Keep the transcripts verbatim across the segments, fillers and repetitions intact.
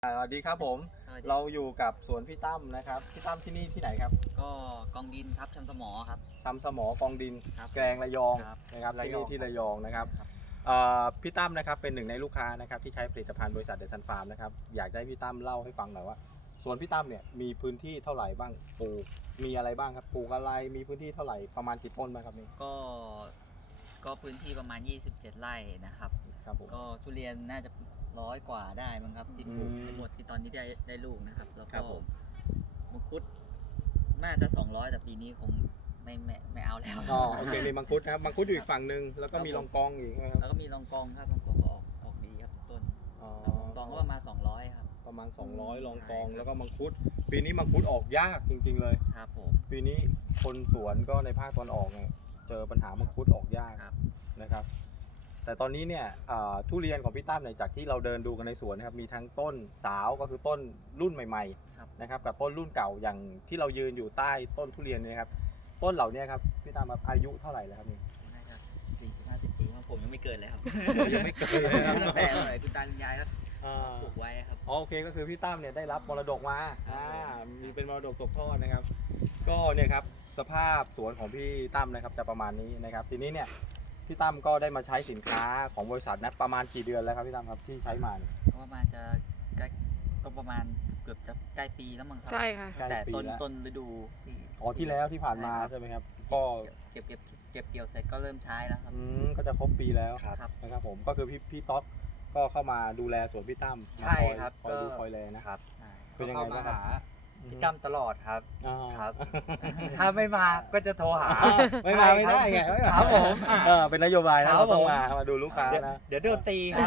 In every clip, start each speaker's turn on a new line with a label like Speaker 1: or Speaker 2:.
Speaker 1: สวัสดีครับผมเราอยู่กับสวนพี่ตั้มนะครับพี่ตั้มที่นี่ที่ไหนครับ
Speaker 2: ก็กองดินครับชำสมอครับ
Speaker 1: ชำสมอกองดินแกลงระยองนะครับที่นี่ที่ระยองนะครับพี่ตั้มนะครับเป็นหนึ่งในลูกค้านะครับที่ใช้ผลิตภัณฑ์บริษัทเดอะซันฟาร์มนะครับอยากให้พี่ตั้มเล่าให้ฟังหน่อยว่าสวนพี่ตั้มเนี่ยมีพื้นที่เท่าไหร่บ้างปลูกมีอะไรบ้างครับปลูกอะไรมีพื้นที่เท่าไหร่ประมาณกี่ต้นบ้างครับนี่
Speaker 2: ก็ก็พื้นที่ประมาณยี่สิบเจ็ดไร่นะครับ
Speaker 1: ครับผม
Speaker 2: ก็ทุเรียนน่าจะร้อยกว่าได้มั้งครับที่ปลูกทั้งหมดที่ตอนนี้ได้ได้ลูกนะครับแล้วก็มังคุดน่าจะสองร้อยแต่ปีนี้คงไม่ไม่ไม่เอาแล้ว
Speaker 1: อ๋อโอเคมีมังคุดนะครับมังคุดอยู่อีกฝั่งหนึ่งแล้วก็มีลองกองอีกนะครับ
Speaker 2: แล้วก็มีลองกองครับลองกองก็ออกออกดีครับต้นลองกองก็ประมาณสองร้อยครับ
Speaker 1: ประมาณสองร้อยลองกองแล้วก็มังคุดปีนี้มังคุดออกยากจริงๆเลย
Speaker 2: ครับผม
Speaker 1: ปีนี้คนสวนก็ในภาคตะวันออกเนี่ยเจอปัญหามังคุดออกยากนะครับแต่ตอนนี้เนี่ยทุเรียนของพี่ตั้มเนี่ยจากที่เราเดินดูกันในสวนนะครับมีทั้งต้นสาวก็คือต้นรุ่นใหม่ๆนะครับกับต้นรุ่นเก่าอย่างที่เรายืนอยู่ใต้ต้นทุเรียนเนี่ยครับต้นเหล่านี้ครับพี่ตั้มอายุเท่าไหร่แล้วครับนี่
Speaker 2: น่าจะสี่สิบห้าสิบปีผมยังไม่เกิดเลยครับ
Speaker 1: ยังไม่เกิดเลยครับ
Speaker 2: แต่เมื่อไหร่คุณตาคุณยายก็ปลูกไว้ครับ
Speaker 1: โอเคก็คือพี่ตั้มเนี่ยได้รับมรดกมาอ่ามีเป็นมรดกตกทอดนะครับก็เนี่ยครับสภาพสวนของพี่ตั้มนะครับจะประมาณนี้นะครับทีนี้เนี่ยพี่ตั้มก็ได้มาใช้สินค้าของบริษัทนะประมาณกี่เดือนแล้วครับพี่ตั้มครับที่ใช้มา
Speaker 2: ประมาณจะใกล้ก็ประมาณเกือบจะใกล้ปีแล้วมั้งครับ
Speaker 3: ใช่ค่ะ
Speaker 2: แต่ต้นต้นฤดูที่
Speaker 1: อ๋อที่แล้วที่ผ่านมาใช่ไหมครับก็
Speaker 2: เก็บเก็บเก็บเกี่ยวเสร็จก็เริ่มใช้แล้วครับ
Speaker 1: อืมก็จะครบปีแล้วนะครับผมก็คือพี่พี่ต๊อกก็เข้ามาดูแลสวนพี่ตั้ม
Speaker 4: ใช่ครับ
Speaker 1: คอยดูคอยแลนะครับ
Speaker 4: เป็นยังไงบ้างครับพี่ตั้มตลอดครับครับถ้าไม่มาก็จะโทรหา
Speaker 1: ไม่มาไม่ได้ไง
Speaker 4: ครับผม
Speaker 1: เป็นนโยบายนะเราต้องมามาดูลูกค้านะ
Speaker 4: เดี๋ยวโดนตีครับ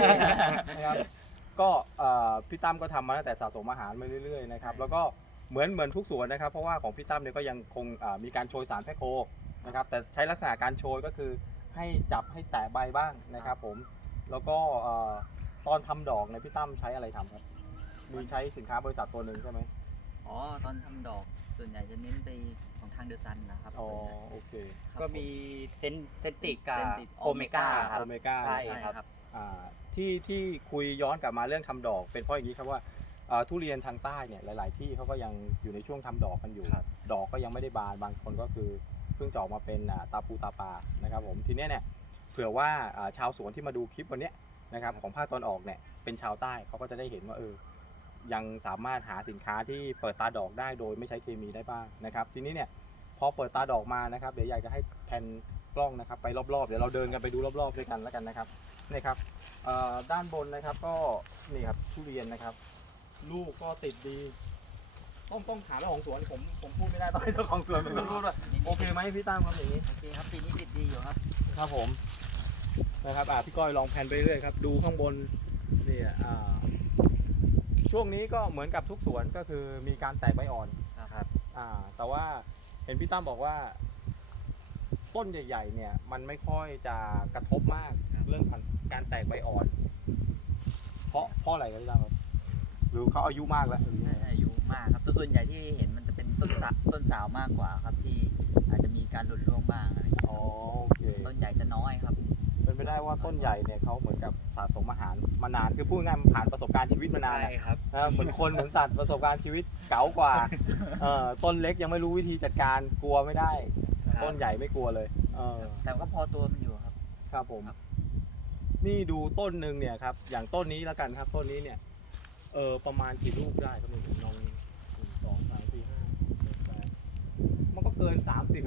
Speaker 1: ก็พี่ตั้มก็ทำมาตั้งแต่สะสมอาหารมาเรื่อยๆนะครับแล้วก็เหมือนเหมือนทุกสวนนะครับเพราะว่าของพี่ตั้มเนี่ยก็ยังคงมีการโชยสารแพคโคนะครับแต่ใช้ลักษณะการโชยก็คือให้จับให้แตะใบบ้างนะครับผมแล้วก็ตอนทำดอกเนี่ยพี่ตั้มใช้อะไรทำครับมีใช้สินค้าบริษัทตัวหนึ่งใช่ไหม
Speaker 2: อ๋อตอนทำดอกส่วนใหญ่จะเน้นไปของทางเดอะซันนะครับ
Speaker 1: อ๋อโอเค
Speaker 4: ก็มีเซนเซนติกกับโอเมก้าครับ
Speaker 1: โอเมก้า
Speaker 4: ใช่ครับ
Speaker 1: ที่ที่คุยย้อนกลับมาเรื่องทำดอกเป็นเพราะอย่างนี้ครับว่าทุเรียนทางใต้เนี่ยหลายๆที่เขาก็ยังอยู่ในช่วงทำดอกกันอยู่ดอกก็ยังไม่ได้บานบางคนก็คือเพิ่งจะออกมาเป็นตาปูตาปานะครับผมทีนี้เนี่ยเผื่อว่าชาวสวนที่มาดูคลิปวันนี้นะครับของภาคตะวันออกเนี่ยเป็นชาวใต้เขาก็จะได้เห็นว่าเออยังสามารถหาสินค้าที่เปิดตาดอกได้โดยไม่ใช้เคมีได้บ้างนะครับทีนี้เนี่ยพอเปิดตาดอกมานะครับเดี๋ยวอยากจะให้แผนกล้องนะครับไปรอบๆเดี๋ยวเราเดินกันไปดูรอบๆด้วยกันแล้วกันนะครับนี่ครับด้านบนนะครับก็นี่ครับทุเรียนนะครับลูกก็ติดดีต้องต้องถามเจ้าของสวนผมผมพูดไม่ได้ต้องให้เจ้าของสวนเป็นคนพูดว่าโอเคไหมพี่ตั้มครับอย่างนี้
Speaker 2: โอเคครับปีนี้ติดดีอยู่ครับ
Speaker 1: ครับผมนะครับอ่าพี่ก้อยลองแผนไปเรื่อยครับดูข้างบนนี่อ่าช่วงนี้ก็เหมือนกับทุกสวนก็คือมีการแตกใบอ่อน
Speaker 2: ครับ
Speaker 1: อ่าแต่ว่าเห็นพี่ตั้มบอกว่าต้นใหญ่ๆเนี่ยมันไม่ค่อยจะกระทบมากเรื่องการแตกใบอ่อนเพราะเพราะอะไรครับพี่ตั้มครับหรือเขาอายุมากแล้ว
Speaker 2: อายุมากครับต้นส่วนใหญ่ที่เห็นมันจะเป็นต้นสาวต้นสาวมากกว่าครับที่อาจจะมีการหลุดร่วงบ้างอะไร
Speaker 1: อ๋อโอเค
Speaker 2: ต้นใหญ่จะน้อยครับ
Speaker 1: เป็นไม่ได้ว่าต้นใหญ่เนี่ยเขาเหมือนกับสะสมอาหารมานานคือพูดง่ายๆผ่านประสบการณ์ชีวิตมานาน
Speaker 4: นะครับ
Speaker 1: เหมือนคนเหมือนสัตว์ประสบการณ์ชีวิตเก๋ากว่าต้นเล็กยังไม่รู้วิธีจัดการกลัวไม่ได้ต้นใหญ่ไม่กลัวเลย
Speaker 2: แต่ก็พอตัวมันอยู่ครับ
Speaker 1: ครับผมนี่ดูต้นหนึ่งเนี่ยครับอย่างต้นนี้แล้วกันครับต้นนี้เนี่ยเออประมาณกี่ลูกได้ครับนี่น้องหนึ่งสองสามสี่ห้าแปดมันก็เกินสามสิบ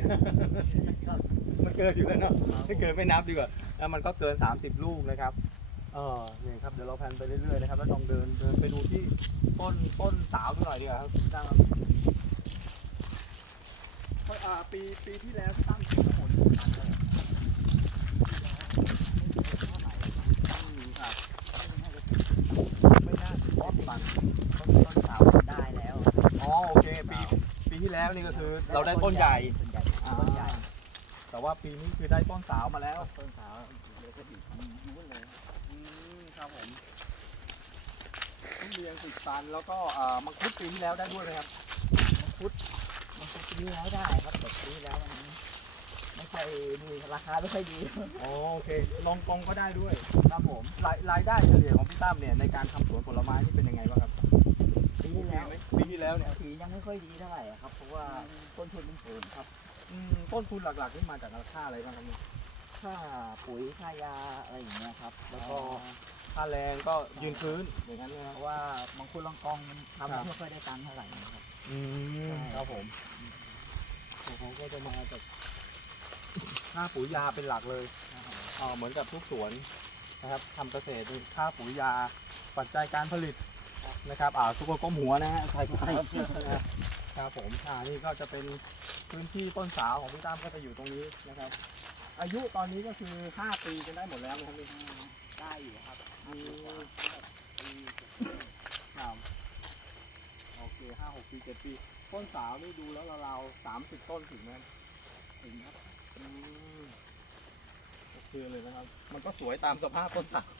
Speaker 1: มันเกินอยู่แล้วเนาะไม่เกินไม่นับดีกว่าแล้วมันก็เกินสามสิบลูกนะครับเออเนี่ยครับเดี๋ยวเราแพนไปเรื่อยๆนะครับแล้วลองเดินเดินไปดูที่ต้นต้นสาวหน่อยดีกว่าครับตั้งปีปีที่แล้วตั้งทั้งหมดกี่ตันเลย
Speaker 2: ไม่น่าถึงต้นตันต้นต้นสาวได้แล้ว
Speaker 1: อ๋อโอเคปีปีที่แล้วนี่ก็คือเราได้ต้นใหญ่
Speaker 2: ต้นใหญ่ต้นใหญ่
Speaker 1: แต่ว่าปีนี้คือได้ต้นสาวมาแล้ว
Speaker 2: ต้นสาวเลยก็ดิบนู้นเลย
Speaker 1: อืมครับผมต้นเรียงสิบตันแล้วก็มังคุดปีที่แล้วได้ด้วยไหมครับ
Speaker 2: มังคุดมังคุดปีที่แล้วได้ครับแต่ปีที่แล้วมันไม่ค่อยดีราคาไม่ค่อยดี
Speaker 1: อ๋อโอเคลองกองก็ได้ด้วยครับผมรายรายได้เฉลี่ยของพี่ตั้มเนี่ยในการทำสวนผลไม้นี่เป็นยังไงบ้างครับ
Speaker 2: ปีที่แล้ว
Speaker 1: ปีที่แล้วเนี่ย
Speaker 2: ปียังไม่ค่อยดีเท่าไหร่อะครับเพราะว่าต้นทุนมันสูงครับ
Speaker 1: อืมต้นทุนหลักๆนี่มาจากค่าอะไรบ้างครับเนี่ย
Speaker 2: ค่าปุ๋ยค่ายาอะไรอย่างเงี้ยครับแล้ว
Speaker 1: ก็
Speaker 2: ก็
Speaker 1: ค่าแรงก็ยืนพื้นอย่างนั้นเลยค
Speaker 2: เพ
Speaker 1: รับ
Speaker 2: ราะว่าบางคนลองกองมัน
Speaker 1: ครับ
Speaker 2: ทำไม่ค่อยได้ตังค์เท่าไหร่นะครับ
Speaker 1: อืม
Speaker 2: ใช่
Speaker 1: ครับผมเขาก็จะมาจากค่าปุ๋ยยาเป็นหลักเลยเอ่อเหมือนกับทุกสวนนะครับทำเกษตรมีค่าปุ๋ยยาปัจจัยการผลิตนะครับอ่าทุกคนก้มหัวนะฮะใครก็ใครครับผมอ่านี่ก็จะเป็นพื้นที่ต้นสาวของพี่ตั้มก็จะอยู่ตรงนี้นะครับ อายุตอนนี้ก็คือห้าปีกันได้หมดแล้วนะครับนี่
Speaker 2: ได้อยู่ครับ
Speaker 1: อืมครับโอเคห้าหกปีเจ็ดปีต้นสาวนี่ดูแล้วราวๆสามสิบต้นถึงไหม
Speaker 2: ถึงครับ
Speaker 1: อืมโอเคเลยนะครับ มันก็สวยตามสภาพต้นสาว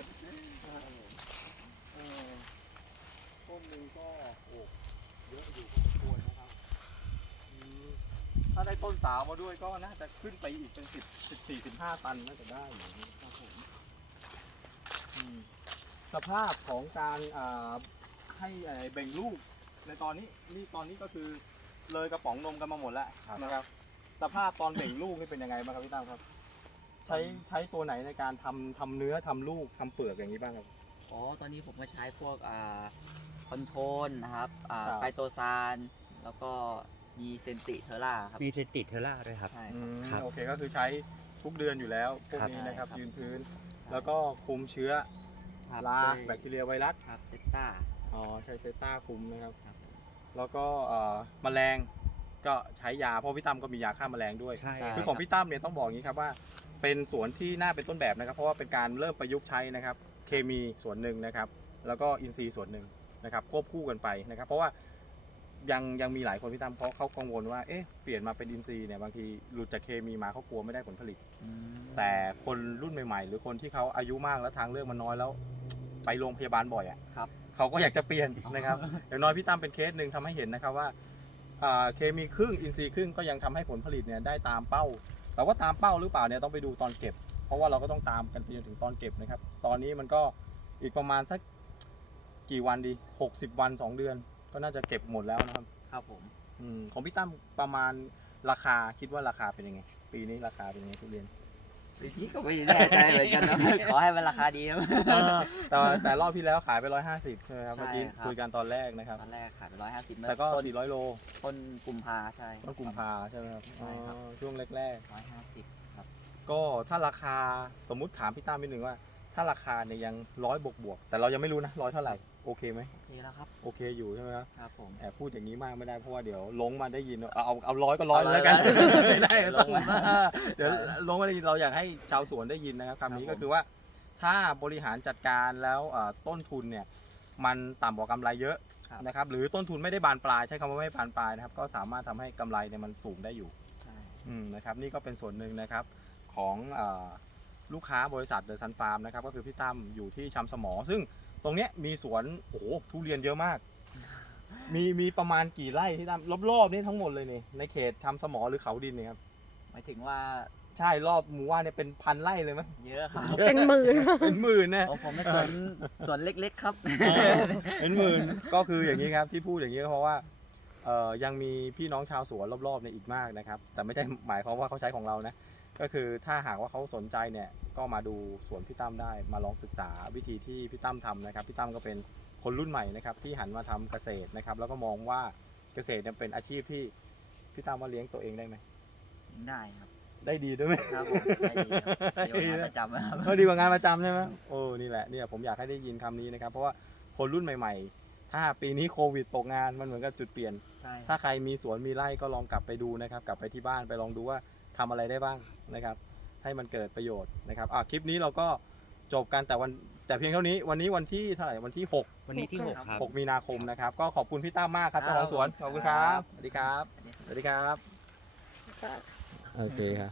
Speaker 1: เออต้นหนึ่งก็โอ้เยอะอยู่พอสมควรนะครับอืมถ้าได้ต้นสาวมาด้วยก็น่าจะขึ้นไปอีกเป็นสิบสิบสี่สิบห้าตันน่าจะได้อยู่นะครับผมอืมสภาพของการอ่าให้เอ่อแบ่งลูกในตอนนี้นี่ตอนนี้ก็คือเลยกระป๋องนมกันมาหมดแล้วนะครับ สภาพตอนเบ่งลูกนี่เป็นยังไงบ้างครับพี่ตั้มครับ ใช้ใช้ตัวไหนในการทำทำเนื้อทำลูกทำเปลือกอย่างนี้บ้างครับ
Speaker 2: อ๋อตอนนี้ผมก็ใช้พวกอ่าคอนโทรลนะครับอ่า
Speaker 1: ครับ
Speaker 2: ไฟโตซานแล้วก็ยีเซนติเทอร่าครับ
Speaker 4: มีเซนติเทอร่าด้วยครับ
Speaker 2: ใช่
Speaker 1: อืม
Speaker 4: ครับ
Speaker 1: โอเคก็คือใช้ทุกเดือนอยู่แล้วพวก
Speaker 4: ครับ
Speaker 1: นี้นะครับ
Speaker 2: ใช่ครับ
Speaker 1: ยืนพื้น แล้วก็คุมเชื้อ
Speaker 2: ครับ
Speaker 1: รา
Speaker 2: ด้วย
Speaker 1: แบคทีเรียไวรัส
Speaker 2: ครับเซตตา
Speaker 1: อ๋อใช้เซต้าคุมนะครับ
Speaker 2: ครับ
Speaker 1: แล้วก็เอ่อแมลงก็ใช้ยาเพราะพี่ตั้มก็มียาฆ่าแมลงด้วย
Speaker 4: ใช่
Speaker 2: ใช่
Speaker 1: คือของพี่ตั้มเนี่ยต้องบอกอย่างนี้ครับว่าเป็นสวนที่น่าเป็นต้นแบบนะครับ เพราะว่าเป็นการเริ่มประยุกต์ใช้นะครับ เคมีส่วนหนึ่งนะครับ แล้วก็อินทรีย์ส่วนหนึ่งนะครับควบคู่กันไปนะครับ เพราะว่ายังยังมีหลายคนพี่ตั้มเพราะเขากังวลว่าเอ๊ะเปลี่ยนมาเป็นอินทรีย์เนี่ยบางทีหลุดจากเคมีมาเขากลัวไม่ได้ผลผลิต
Speaker 2: อืม
Speaker 1: แต่คนรุ่นใหม่ๆ หรือคนที่เขาอายุมากแล้วทางเลือกมันน้อยแล้ว ไปโรงพยาบาลบ่อยอ่ะ
Speaker 2: ครับ
Speaker 1: เขาก็อยากจะเปลี่ยนนะครับ อย่างน้อยพี่ตั้มเป็นเคสหนึ่งทำให้เห็นนะครับว่าอ่าเคมีครึ่งอินทรีย์ครึ่งก็ยังทำให้ผลผลิตเนี่ยได้ตามเป้า แต่ว่าตามเป้าหรือเปล่าเนี่ยต้องไปดูตอนเก็บ เพราะว่าเราก็ต้องตามกันไปจนถึงตอนเก็บนะครับ ตอนนี้มันก็อีกประมาณสักกี่วันดีหกสิบวันสองเดือน ก็น่าจะเก็บหมดแล้วนะครับ
Speaker 2: ครับผม
Speaker 1: อืมของพี่ตั้มประมาณราคาคิดว่าราคาเป็นยังไง ปีนี้ราคาเป็นยังไงทุเรียน
Speaker 2: ปีนี้ก็ไม่แน่ใจเหมือนกันนะ ขอให้มันราคาดีครับ
Speaker 1: แต่แต่รอบที่แล้วขายไปร้อยห้าสิบใช่ไหมครับ
Speaker 2: ใช่
Speaker 1: เมื่อกี้
Speaker 2: ครับ
Speaker 1: คุยกันตอนแรกนะครับ
Speaker 2: ตอนแรกขายไปร้อยห้าสิบ
Speaker 1: แต่ก็
Speaker 2: ต้น
Speaker 1: สี่ร้อยโล
Speaker 2: ต้นกุมภาใช่
Speaker 1: ต้นกุมภาใช่ไหมครับ
Speaker 2: ใช่ครับ
Speaker 1: อ๋อช่วงแรก
Speaker 2: ร้อยห้าสิบครับ
Speaker 1: ๆ ก็ถ้าราคาสมมุติถามพี่ตั้มนิดนึงว่า ถ้าราคาเนี่ยยังร้อยบวกบวกๆแต่เรายังไม่รู้นะร้อยเท่าไหร่โอเคไหม
Speaker 2: โอเคแล้วครับ
Speaker 1: โอเคอยู่ใช่ไหมครับ
Speaker 2: ครับผม
Speaker 1: แอบพูดอย่างนี้มากไม่ได้เพราะว่าเดี๋ยวลงมาได้ยินเอาเอาเอาร้อยก็ร้อย
Speaker 2: เอาร้อย
Speaker 1: แล้วกัน
Speaker 2: แล้ว
Speaker 1: ไม่ได้ก็ต้อง
Speaker 2: ลงมา
Speaker 1: เดี๋ยวลงมาได้ยินเราอยากให้ชาวสวนได้ยินนะครับคำนี้
Speaker 2: ครับผม
Speaker 1: ก็คือว่า ถ้าบริหารจัดการแล้วเอ่อต้นทุนเนี่ยมันต่ำกว่ากำไรเยอะ
Speaker 2: ครับ
Speaker 1: นะครับหรือต้นทุนไม่ได้บานปลายใช้คำว่าไม่บานปลายนะครับก็สามารถทำให้กำไรเนี่ยมันสูงได้อยู่
Speaker 2: ใช่
Speaker 1: อืมนะครับนี่ก็เป็นส่วนหนึ่งนะครับของเอ่อลูกค้าบริษัทเดอะซันฟาร์มนะครับก็คือพี่ตั้มอยู่ที่ชำสมอ ซึ่งตรงเนี้ยมีสวนโอ้โหทุเรียนเยอะมาก มีมีประมาณกี่ไร่ที่ตั้มรอบๆนี่ทั้งหมดเลยนี่ในเขตชำสมอหรือเขาดินเนี่ยครับ
Speaker 2: หมายถึงว่า
Speaker 1: ใช่รอบหมู่ว่านเนี่ยเป็นพันไร่เลยไหม
Speaker 2: เยอะครับ
Speaker 3: เป็นหมื่น
Speaker 1: เป็นหมื่นนะ
Speaker 2: โอ้ผมเป็นสวนสวนเล็กๆครับ
Speaker 1: เป็นหมื่นก็คืออย่างนี้ครับที่พูดอย่างนี้ก็เพราะว่าเอ่อยังมีพี่น้องชาวสวนรอบๆเนี่ยอีกมากนะครับแต่ไม่ได้หมายความว่าเขาใช้ของเรานะก็คือถ้าหากว่าเขาสนใจเนี่ยก็มาดูสวนพี่ตั้มได้มาลองศึกษาวิธีที่พี่ตั้มทำนะครับพี่ตั้มก็เป็นคนรุ่นใหม่นะครับที่หันมาทำเกษตรนะครับแล้วก็มองว่าเกษตรเนี่ยเป็นอาชีพที่พี่ตั้มว่าเลี้ยงตัวเองได้ไหม
Speaker 2: ได้ครับ
Speaker 1: ได้ดีด้วยไหม
Speaker 2: ครับผมได้ดีครับเดี๋ยวงานประจำนะครับ
Speaker 1: ก็ดีกว่างานประจำใช่ไหมโอ้นี่แหละเนี่ยผมอยากให้ได้ยินคำนี้นะครับเพราะว่าคนรุ่นใหม่ๆ ถ้าปีนี้โควิดตกงานมันเหมือนกับจุดเปลี่ยน
Speaker 2: ใช่
Speaker 1: ถ้าใครมีสวนมีไร่ก็ลองกลับไปดูนะครับ กลับไปที่บ้านไปลองดูว่าทำอะไรได้บ้างนะครับ ให้มันเกิดประโยชน์นะครับอ่ะคลิปนี้เราก็จบกันแต่วันแต่เพียงเท่านี้วันนี้วันที่เท่าไหร่วันที่หก
Speaker 4: วันนี้ที่หกครับ
Speaker 1: หกมีนาคมนะครับ ก็ขอบคุณพี่ตั้มมากครับเจ้าของสวนขอบคุณครับสวัสดีครับสวัสดีครับโอเคครับ